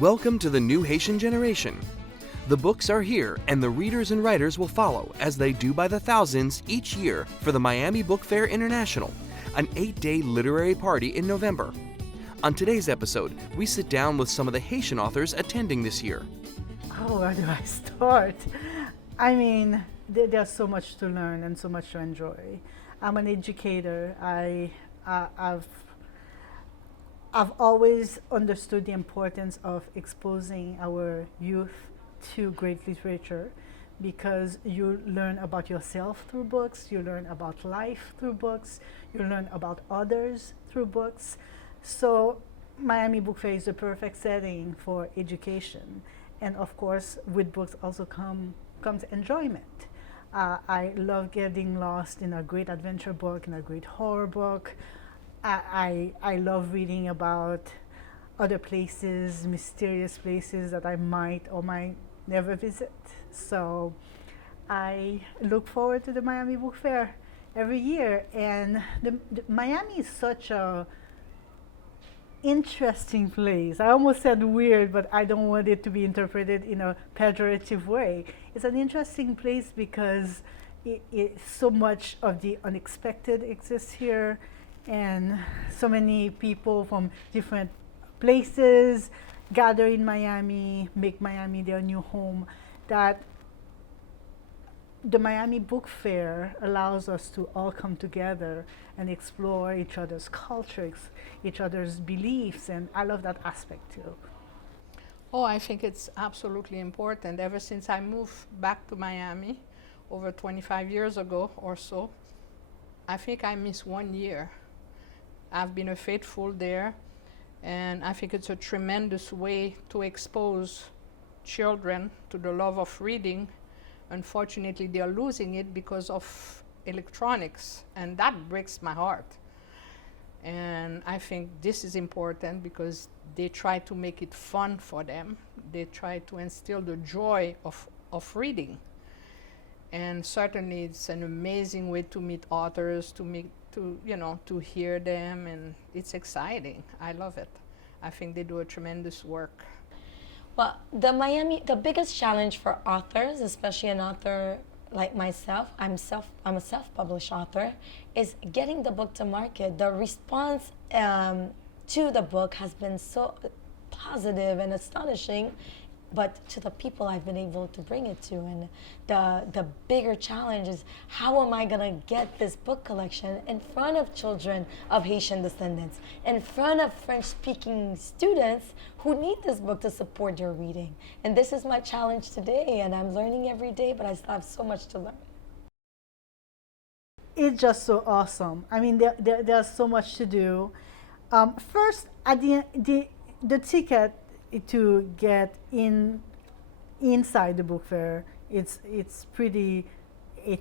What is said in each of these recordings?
Welcome to the new Haitian Generation. The books are here, and the readers and writers will follow as they do by the thousands each year for the Miami Book Fair International, an 8-day literary party in November. On today's episode, we sit down with some of the Haitian authors attending this year. Oh, where do I start? I mean, there's so much to learn and so much to enjoy. I'm an educator. I've always understood the importance of exposing our youth to great literature because you learn about yourself through books, you learn about life through books, you learn about others through books. So Miami Book Fair is the perfect setting for education. And of course, with books also comes enjoyment. I love getting lost in a great adventure book, in a great horror book. I love reading about other places, mysterious places that I might or might never visit. So I look forward to the Miami Book Fair every year. And the Miami is such a interesting place. I almost said weird, but I don't want it to be interpreted in a pejorative way. It's an interesting place because so much of the unexpected exists here, and so many people from different places gather in Miami, make Miami their new home, that the Miami Book Fair allows us to all come together and explore each other's cultures, each other's beliefs, and I love that aspect too. Oh, I think it's absolutely important. Ever since I moved back to Miami over 25 years ago or so, I think I missed 1 year. I've been a faithful there, and I think it's a tremendous way to expose children to the love of reading. Unfortunately, they are losing it because of electronics, and that breaks my heart. And I think this is important because they try to make it fun for them. They try to instill the joy of reading. And certainly it's an amazing way to meet authors, to hear them, and it's exciting. I love it. I think they do a tremendous work. Well, the biggest challenge for authors, especially an author like myself, I'm a self-published author, is getting the book to market. The response to the book has been so positive and astonishing, but to the people I've been able to bring it to. And the bigger challenge is, how am I gonna get this book collection in front of children of Haitian descendants, in front of French-speaking students who need this book to support their reading? And this is my challenge today, and I'm learning every day, but I still have so much to learn. It's just so awesome. I mean, there's so much to do. First, at the ticket to get inside the book fair, it's pretty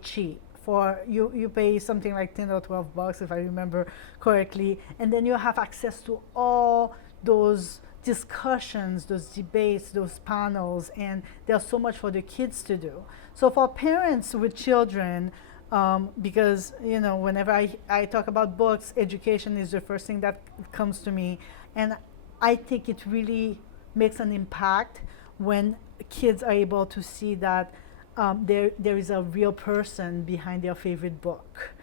cheap. For you pay something like $10 or $12 if I remember correctly, and then you have access to all those discussions, those debates, those panels, and there's so much for the kids to do. So for parents with children, because whenever I talk about books, education is the first thing that comes to me, and I think it really makes an impact when kids are able to see that there is a real person behind their favorite book.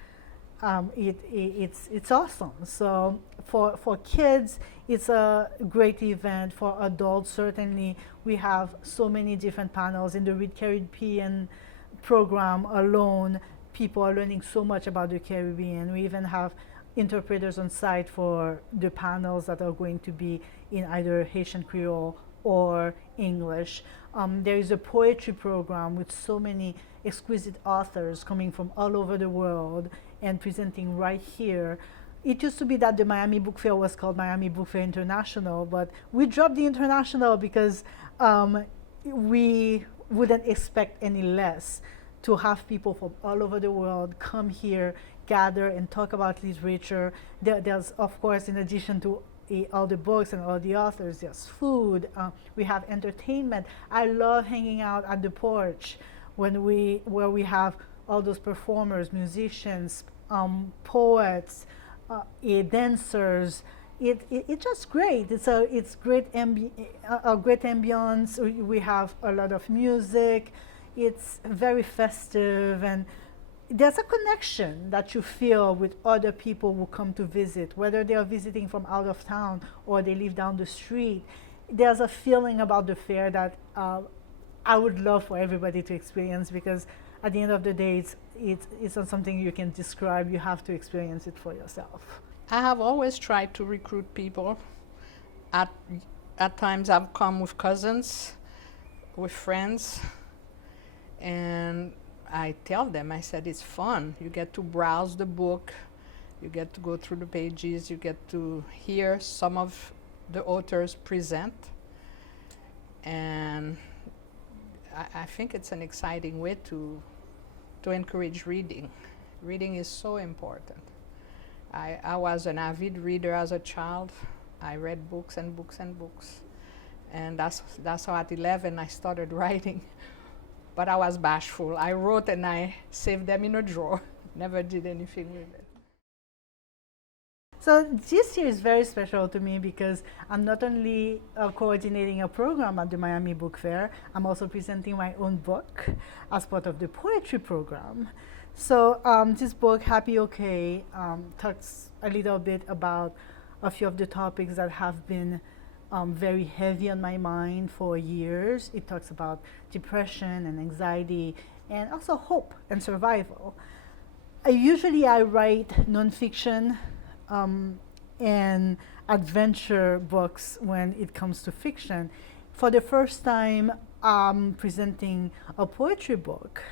It's awesome. So for kids, it's a great event. For adults, certainly, we have so many different panels in the Read Caribbean program alone. People are learning so much about the Caribbean. We even have interpreters on site for the panels that are going to be in either Haitian Creole or English. There is a poetry program with so many exquisite authors coming from all over the world and presenting right here. It used to be that the Miami Book Fair was called Miami Book Fair International, but we dropped the international because we wouldn't expect any less to have people from all over the world come here, gather and talk about literature. There's, of course, in addition to all the books and all the authors, there's food, we have entertainment. I love hanging out at the porch where we have all those performers, musicians, poets, dancers, it's just great. It's great a great ambience. We have a lot of music. It's very festive, and there's a connection that you feel with other people who come to visit, whether they are visiting from out of town or they live down the street. There's a feeling about the fair that I would love for everybody to experience, because at the end of the day, it's not something you can describe. You have to experience it for yourself. I have always tried to recruit people. At times I've come with cousins, with friends, and I tell them, I said, it's fun. You get to browse the book, you get to go through the pages, you get to hear some of the authors present, and I think it's an exciting way to encourage reading. Reading is so important. I was an avid reader as a child. I read books and books and books. And that's how at 11 I started writing. But I was bashful. I wrote and I saved them in a drawer. Never did anything with it. So this year is very special to me because I'm not only coordinating a program at the Miami Book Fair, I'm also presenting my own book as part of the poetry program. So this book, Happy OK, talks a little bit about a few of the topics that have been very heavy on my mind for years. It talks about depression and anxiety, and also hope and survival. Usually I write nonfiction and adventure books when it comes to fiction. For the first time, I'm presenting a poetry book,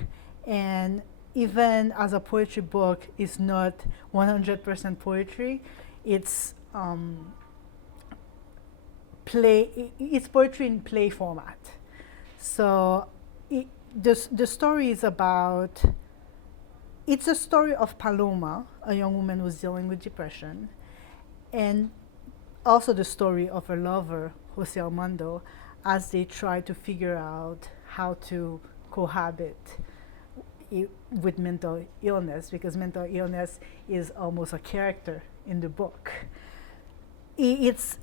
and even as a poetry book, it's not 100% poetry. It's it's poetry in play format. So the story is about, it's a story of Paloma, a young woman who's dealing with depression, and also the story of her lover, Jose Armando, as they try to figure out how to cohabit with mental illness, because mental illness is almost a character in the book. It's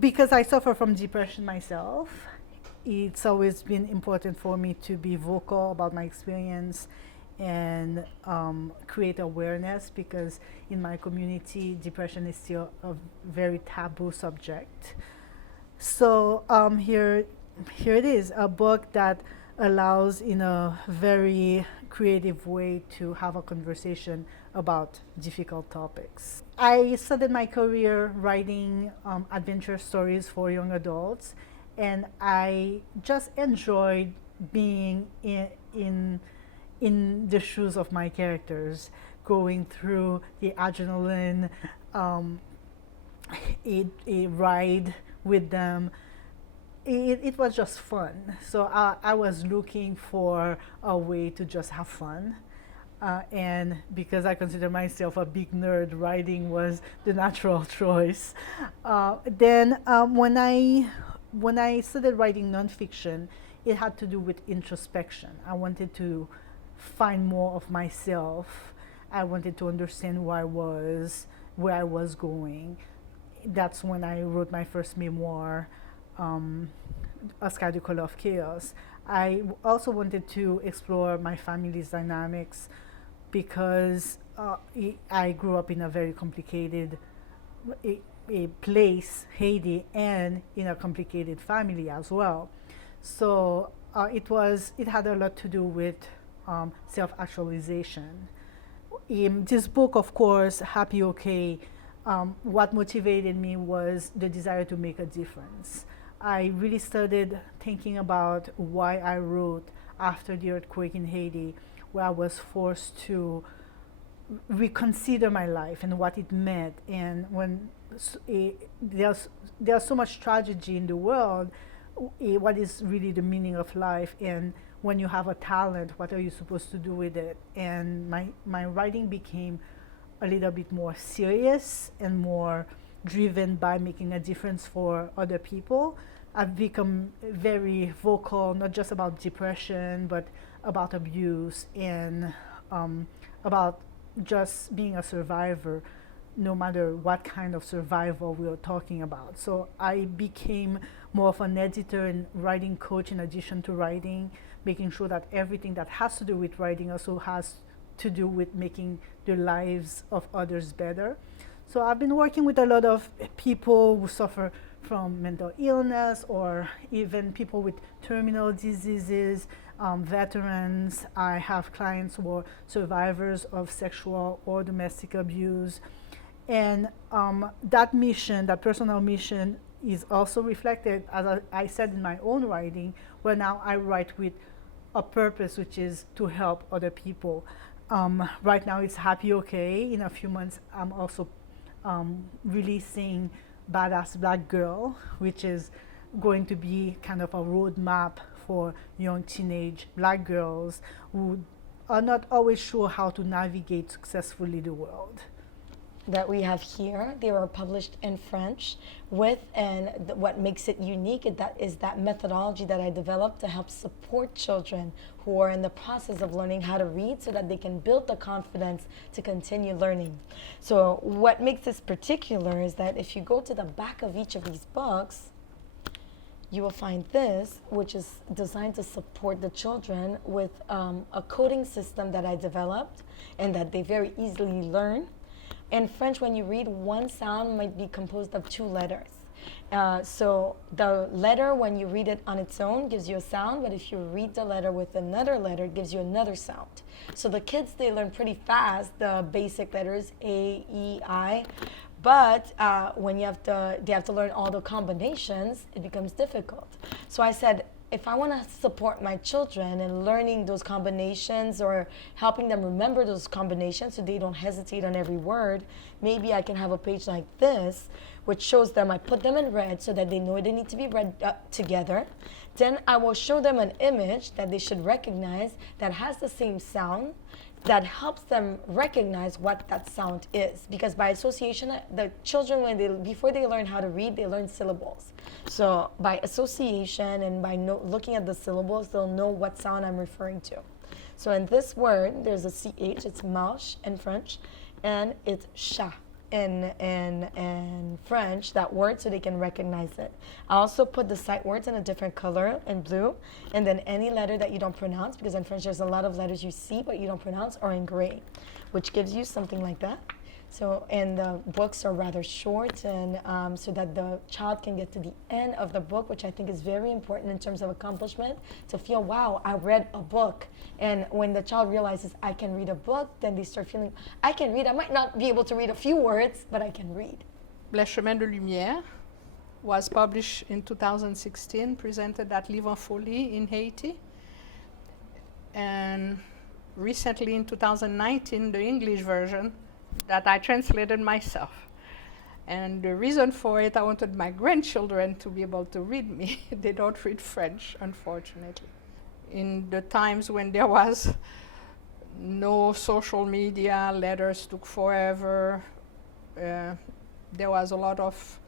because I suffer from depression myself. It's always been important for me to be vocal about my experience and create awareness, because in my community, depression is still a very taboo subject. So here it is, a book that allows, in a very creative way, to have a conversation about difficult topics. I started my career writing adventure stories for young adults, and I just enjoyed being in the shoes of my characters, going through the adrenaline, a ride with them. It was just fun. So I was looking for a way to just have fun. And because I consider myself a big nerd, writing was the natural choice. Then when I started writing nonfiction, it had to do with introspection. I wanted to find more of myself. I wanted to understand who I was, where I was going. That's when I wrote my first memoir, A Sky the Color of Chaos. I also wanted to explore my family's dynamics, because I grew up in a very complicated a place, Haiti, and in a complicated family as well. So it had a lot to do with self-actualization. In this book, of course, Happy OK, what motivated me was the desire to make a difference. I really started thinking about why I wrote after the earthquake in Haiti, where I was forced to reconsider my life and what it meant. And when there's so much tragedy in the world, what is really the meaning of life? And when you have a talent, what are you supposed to do with it? And my writing became a little bit more serious and more driven by making a difference for other people. I've become very vocal, not just about depression, but about abuse and about just being a survivor. no matter what kind of survival we are talking about. So I became more of an editor and writing coach in addition to writing, making sure that everything that has to do with writing also has to do with making the lives of others better. So I've been working with a lot of people who suffer from mental illness or even people with terminal diseases, veterans. I have clients who are survivors of sexual or domestic abuse. And that mission, that personal mission, is also reflected, as I said, in my own writing, where now I write with a purpose, which is to help other people. Right now it's Happy Okay. In a few months, I'm also releasing Badass Black Girl, which is going to be kind of a roadmap for young teenage black girls who are not always sure how to navigate successfully the world. That we have here, they were published in French with, and what makes it unique is that methodology that I developed to help support children who are in the process of learning how to read so that they can build the confidence to continue learning. So what makes this particular is that if you go to the back of each of these books, you will find this, which is designed to support the children with a coding system that I developed and that they very easily learn. In French, when you read, one sound might be composed of two letters. So the letter, when you read it on its own, gives you a sound, but if you read the letter with another letter, it gives you another sound. So the kids, they learn pretty fast the basic letters, A, E, I, but when they have to learn all the combinations, it becomes difficult. So I said, if I want to support my children in learning those combinations or helping them remember those combinations so they don't hesitate on every word, maybe I can have a page like this, which shows them, I put them in red so that they know they need to be read together. Then I will show them an image that they should recognize that has the same sound, that helps them recognize what that sound is. Because by association, the children, before they learn how to read, they learn syllables. So by association and by looking at the syllables, they'll know what sound I'm referring to. So in this word, there's a CH, it's marche in French, and it's chat in French, that word, so they can recognize it. I also put the sight words in a different color, in blue, and then any letter that you don't pronounce, because in French there's a lot of letters you see but you don't pronounce, are in gray, which gives you something like that. So, and the books are rather short, and so that the child can get to the end of the book, which I think is very important in terms of accomplishment, to feel, wow, I read a book. And when the child realizes I can read a book, then they start feeling, I can read. I might not be able to read a few words, but I can read. Les Chemins de Lumière was published in 2016, presented at Livre en Folie in Haiti. And recently in 2019, the English version that I translated myself. And the reason for it, I wanted my grandchildren to be able to read me. They don't read French, unfortunately. In the times when there was no social media, letters took forever, there was a lot of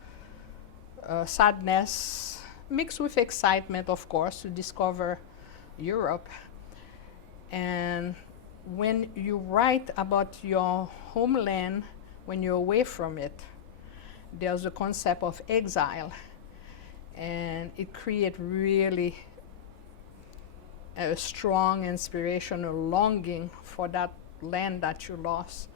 sadness, mixed with excitement, of course, to discover Europe. And when you write about your homeland, when you're away from it, there's a concept of exile, and it creates really a strong inspirational longing for that land that you lost,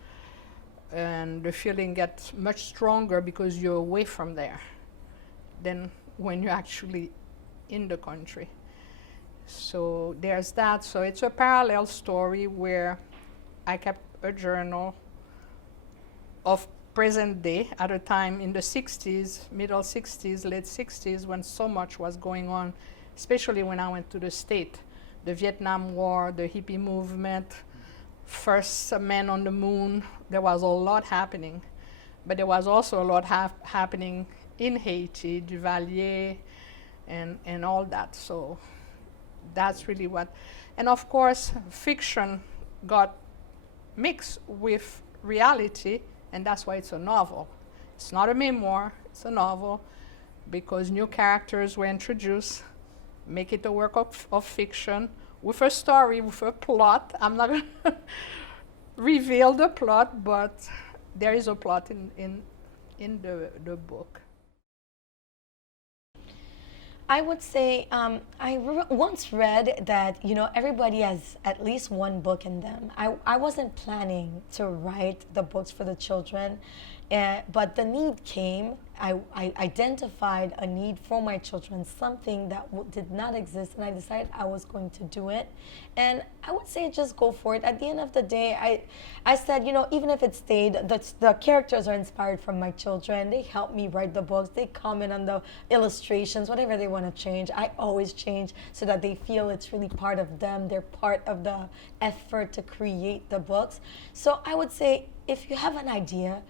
and the feeling gets much stronger because you're away from there than when you're actually in the country. So there's that. So it's a parallel story where I kept a journal of present day at a time in the 60s, middle 60s, late 60s, when so much was going on, especially when I went to the States. The Vietnam War, the hippie movement, first man on the moon. There was a lot happening. But there was also a lot happening in Haiti, Duvalier, and all that. So that's really what, and of course, fiction got mixed with reality, and that's why it's a novel. It's not a memoir, it's a novel, because new characters were introduced, make it a work of fiction, with a story, with a plot. I'm not gonna reveal the plot, but there is a plot in the book. I would say once read that, you know, everybody has at least one book in them. I wasn't planning to write the books for the children, but the need came. I identified a need for my children, something that did not exist, and I decided I was going to do it. And I would say just go for it. At the end of the day, I said, you know, even if it stayed, the characters are inspired from my children. They help me write the books. They comment on the illustrations, whatever they want to change. I always change so that they feel it's really part of them. They're part of the effort to create the books. So I would say, if you have an idea,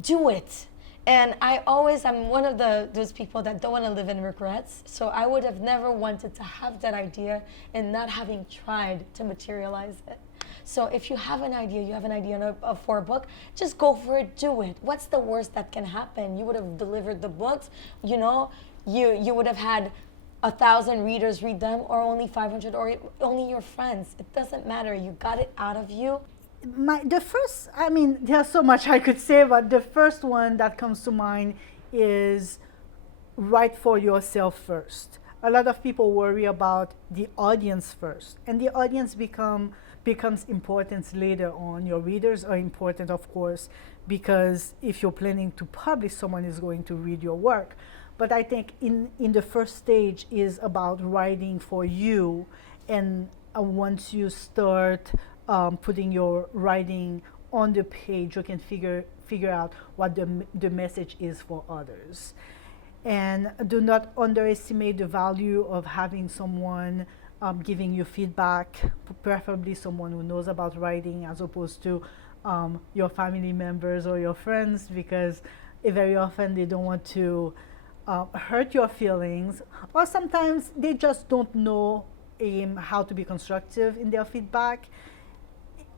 do it. And I'm one of those people that don't want to live in regrets. So I would have never wanted to have that idea and not having tried to materialize it. So if you have an idea for a book, just go for it, do it. What's the worst that can happen? You would have delivered the books, you know, you would have had 1,000 readers read them, or only 500, or only your friends. It doesn't matter. You got it out of you. There's so much I could say, but the first one that comes to mind is write for yourself first. A lot of people worry about the audience first, and the audience becomes important later on. Your readers are important, of course, because if you're planning to publish, someone is going to read your work. But I think in the first stage is about writing for you, and once you start putting your writing on the page, you can figure out what the message is for others. And do not underestimate the value of having someone giving you feedback, preferably someone who knows about writing, as opposed to your family members or your friends, because very often they don't want to hurt your feelings, or sometimes they just don't know how to be constructive in their feedback.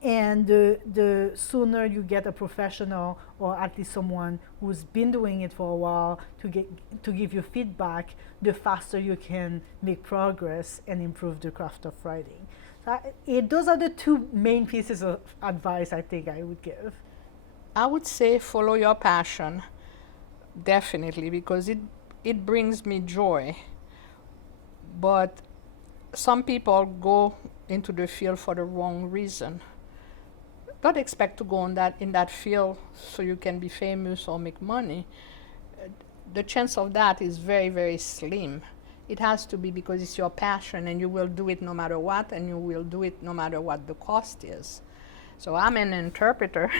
And the sooner you get a professional, or at least someone who's been doing it for a while, to give you feedback, the faster you can make progress and improve the craft of writing. So those are the two main pieces of advice I think I would give. I would say follow your passion, definitely, because it brings me joy. But some people go into the field for the wrong reason. Don't expect to go in that field so you can be famous or make money. The chance of that is very, very slim. It has to be because it's your passion, and you will do it no matter what, and you will do it no matter what the cost is. So I'm an interpreter.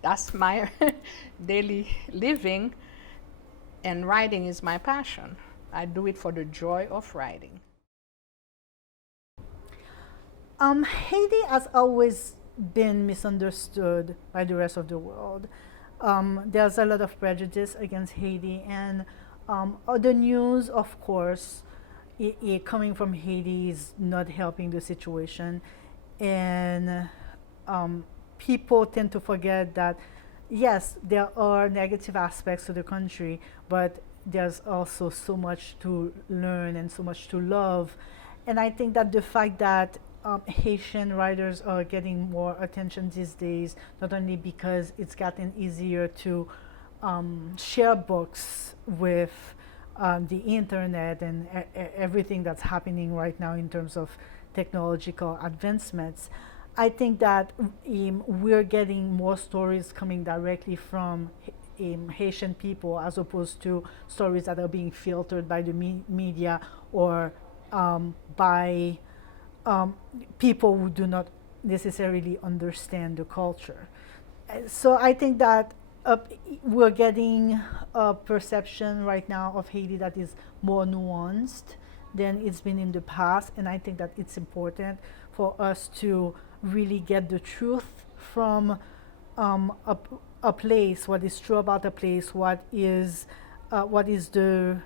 That's my daily living, and writing is my passion. I do it for the joy of writing. Haiti has always been misunderstood by the rest of the world. There's a lot of prejudice against Haiti, and the news, of course, coming from Haiti is not helping the situation. And people tend to forget that, yes, there are negative aspects to the country, but there's also so much to learn and so much to love. And I think that the fact that Haitian writers are getting more attention these days, not only because it's gotten easier to share books with the internet and everything that's happening right now in terms of technological advancements. I think that we're getting more stories coming directly from Haitian people, as opposed to stories that are being filtered by the media, or by people who do not necessarily understand the culture. So I think that we're getting a perception right now of Haiti that is more nuanced than it's been in the past, and I think that it's important for us to really get the truth from a place, what is true about a place, what is the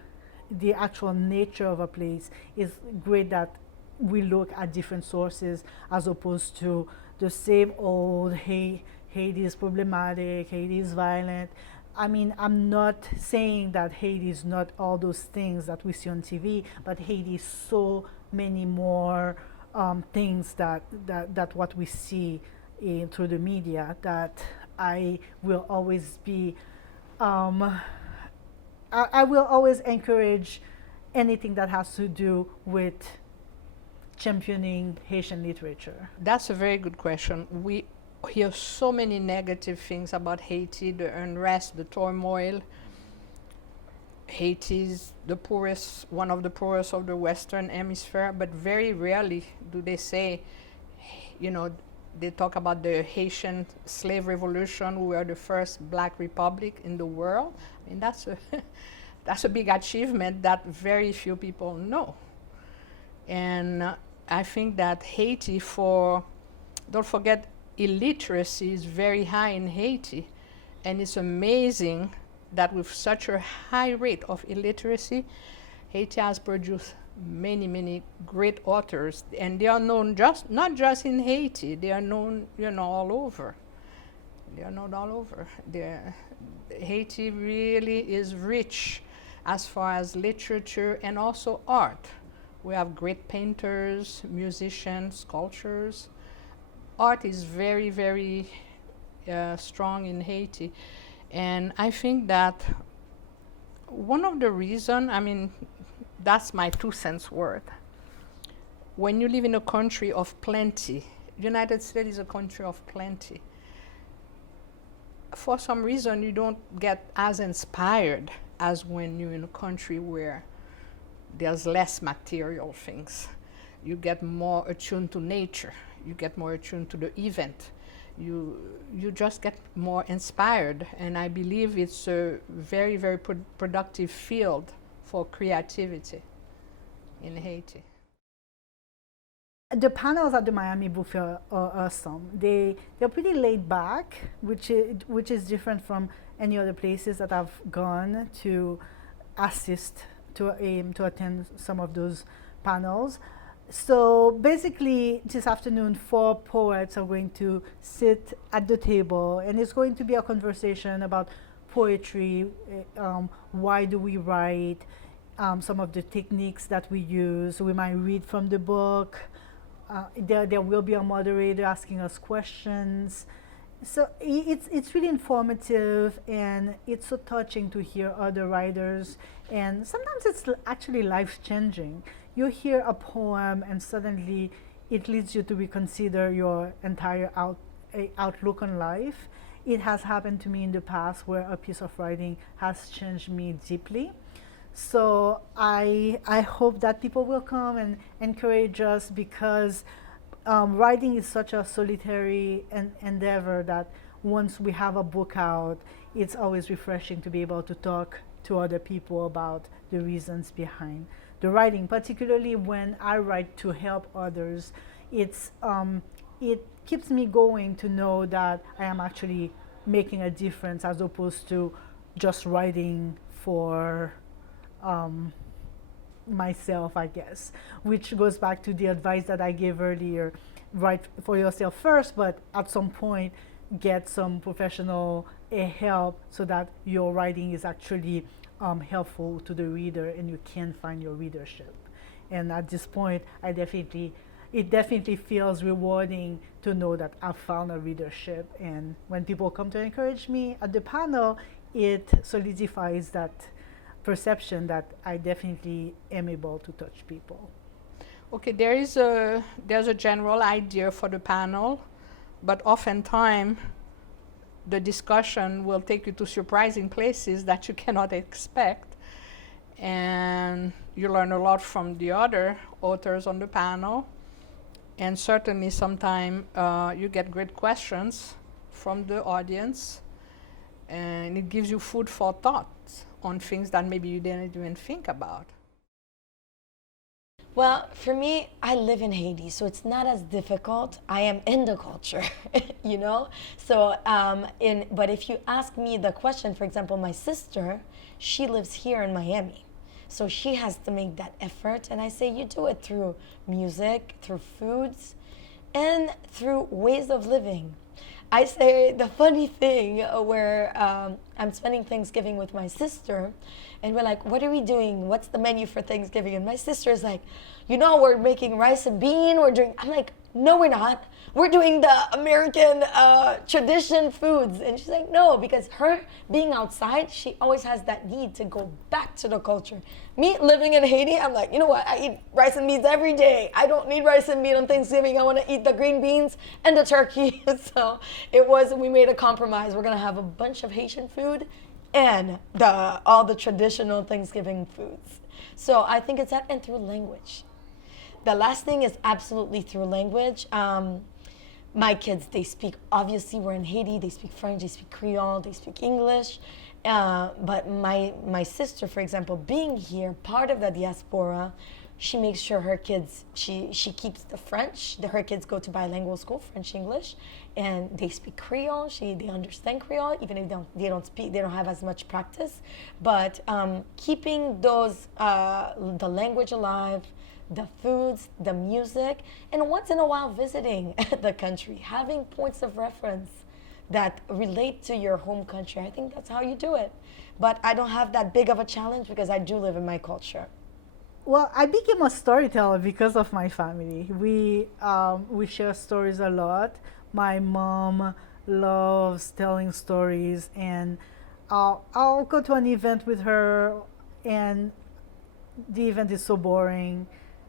actual nature of a place. It's great that we look at different sources, as opposed to the same old, hey, Haiti is problematic, Haiti is violent. I mean, I'm not saying that Haiti is not all those things that we see on TV, but Haiti is so many more things that what we see through the media, that I will always be, I will always encourage anything that has to do with championing Haitian literature. That's a very good question. We hear so many negative things about Haiti, the unrest, the turmoil. Haiti's the poorest, one of the poorest of the Western Hemisphere, but very rarely do they say, you know, they talk about the Haitian slave revolution. We were the first black republic in the world. I mean, that's a, that's a big achievement that very few people know. And I think that Haiti, don't forget, illiteracy is very high in Haiti. And it's amazing that with such a high rate of illiteracy, Haiti has produced many, many great authors. And they are known not just in Haiti, they are known, you know, all over. They are known all over. Haiti really is rich as far as literature and also art. We have great painters, musicians, sculptors. Art is very, very strong in Haiti. And I think that one of the reasons, I mean, that's my 2 cents worth. When you live in a country of plenty, United States is a country of plenty. For some reason, you don't get as inspired as when you're in a country where there's less material things. You get more attuned to nature. You get more attuned to the event. You just get more inspired. And I believe it's a very, very productive field for creativity in Haiti. The panels at the Miami Book Fair are awesome. They're pretty laid back, which is different from any other places that I've gone to assist to attend some of those panels. So basically, this afternoon, 4 poets are going to sit at the table, and it's going to be a conversation about poetry, why do we write, some of the techniques that we use. We might read from the book. There will be a moderator asking us questions. So it's really informative, and it's so touching to hear other writers, and sometimes it's actually life-changing. You hear a poem and suddenly it leads you to reconsider your entire outlook on life. It has happened to me in the past where a piece of writing has changed me deeply. So I hope that people will come and encourage us, because writing is such a solitary endeavor that once we have a book out, it's always refreshing to be able to talk to other people about the reasons behind the writing, particularly when I write to help others. It keeps me going to know that I am actually making a difference, as opposed to just writing for myself, I guess, which goes back to the advice that I gave earlier. Write for yourself first, but at some point get some professional help so that your writing is actually helpful to the reader and you can find your readership. And at this point, it definitely feels rewarding to know that I've found a readership. And when people come to encourage me at the panel, it solidifies that perception that I definitely am able to touch people. Okay, there's a general idea for the panel, but oftentimes the discussion will take you to surprising places that you cannot expect, and you learn a lot from the other authors on the panel, and certainly sometimes you get great questions from the audience, and it gives you food for thought on things that maybe you didn't even think about. Well, for me, I live in Haiti, so it's not as difficult. I am in the culture, you know? So, but if you ask me the question, for example, my sister, she lives here in Miami. So she has to make that effort. And I say, you do it through music, through foods, and through ways of living. I say the funny thing where I'm spending Thanksgiving with my sister, and we're like, what are we doing? What's the menu for Thanksgiving? And my sister's like, you know, we're making rice and bean. I'm like, no, we're not. We're doing the American tradition foods. And she's like, no, because her being outside, she always has that need to go back to the culture. Me living in Haiti, I'm like, you know what? I eat rice and beans every day. I don't need rice and meat on Thanksgiving. I want to eat the green beans and the turkey. So we made a compromise. We're going to have a bunch of Haitian food and all the traditional Thanksgiving foods. So I think it's that, and through language. The last thing is absolutely through language. My kids, they speak, obviously we're in Haiti, they speak French, they speak Creole, they speak English. But my sister, for example, being here, part of the diaspora, she makes sure her kids, she keeps the French. Her kids go to bilingual school, French, English, and they speak Creole. They understand Creole, even if they don't have as much practice. But keeping those, the language alive, the foods, the music, and once in a while visiting the country, having points of reference that relate to your home country. I think that's how you do it. But I don't have that big of a challenge because I do live in my culture. Well, I became a storyteller because of my family. We share stories a lot. My mom loves telling stories, and I'll go to an event with her, and the event is so boring.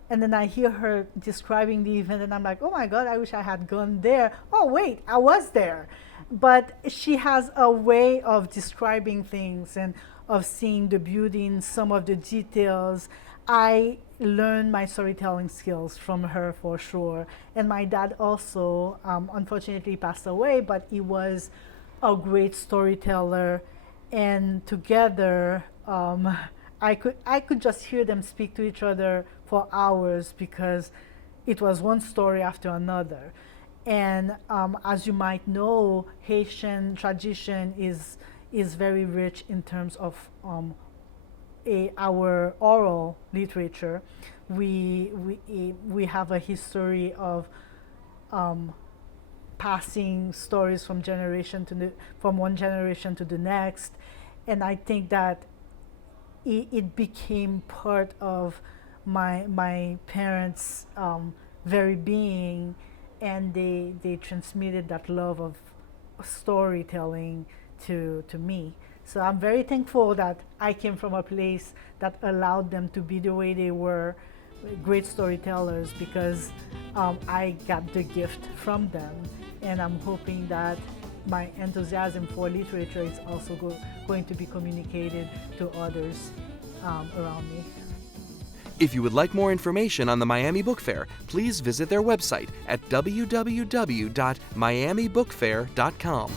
And then I hear her describing the event, and I'm like, oh my God, I wish I had gone there. Oh, wait, I was there. But she has a way of describing things and of seeing the beauty in some of the details. I learned my storytelling skills from her for sure. And my dad also, unfortunately, passed away, but he was a great storyteller. And together, I could just hear them speak to each other for hours because it was one story after another. And as you might know, Haitian tradition is very rich in terms of our oral literature. We have a history of passing stories from one generation to the next, and I think that it became part of my parents' very being, and they transmitted that love of storytelling to me. So I'm very thankful that I came from a place that allowed them to be the way they were, great storytellers, because I got the gift from them, and I'm hoping that my enthusiasm for literature is also going to be communicated to others around me. If you would like more information on the Miami Book Fair, please visit their website at www.miamibookfair.com.